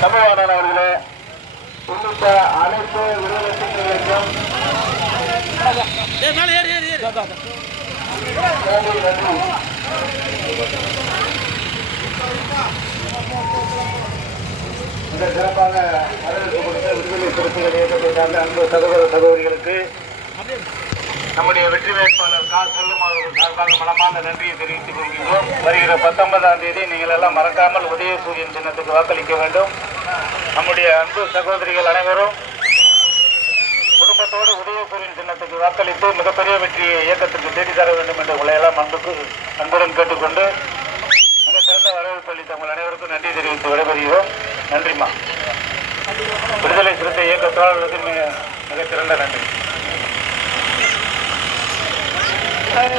தமிழ்நாடு அவர்களே உள்ளிட்ட அனைத்து விடுதலை சிறுத்தைகளுக்கும் இந்த சிறப்பாக வரவேற்பு கொடுத்த விடுதலை சிறுத்தைகள் இயக்கத்தை சார்ந்த அன்பு சகோதர சகோதரிகளுக்கு நம்முடைய வெற்றி வேட்பாளர் செல்லும் அவர்கள் சார்பாக மனமான நன்றியை தெரிவித்துக் கொள்கின்றோம். வருகிற 19ஆம் தேதி நீங்கள் எல்லாம் மறக்காமல் உதயசூரியன் சின்னத்துக்கு வாக்களிக்க வேண்டும். நம்முடைய அன்பு சகோதரிகள் அனைவரும் குடும்பத்தோடு உதயசூரியன் சின்னத்துக்கு வாக்களித்து மிகப்பெரிய வெற்றியை இயக்கத்திற்கு தேடித்தர வேண்டும் என்று உங்களை எல்லாம் அன்புடன் கேட்டுக்கொண்டு மிக சிறந்த வரவேற்பு அளித்த உங்கள் அனைவருக்கும் நன்றி தெரிவித்து விடைபெறுகிறோம். நன்றிம்மா. விடுதலை சிறுத்தை இயக்க தோழர்களுக்கு மிக சிறந்த நன்றி. Hey!